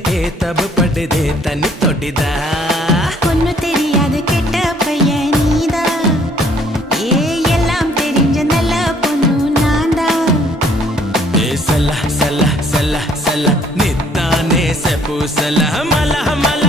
கண்ணுக்கே தப்பு படுதே தண்ணி தொட்டிதா ஒன்னு தெரியாது கெட்ட பையன் நீதா ஏ எல்லாம் தெரிஞ்ச நல்ல பொண்ணு நான்தா ஏ சல்ல சல்ல சல்ல சல்ல நித்தானே செப்பு சல்ல மல மல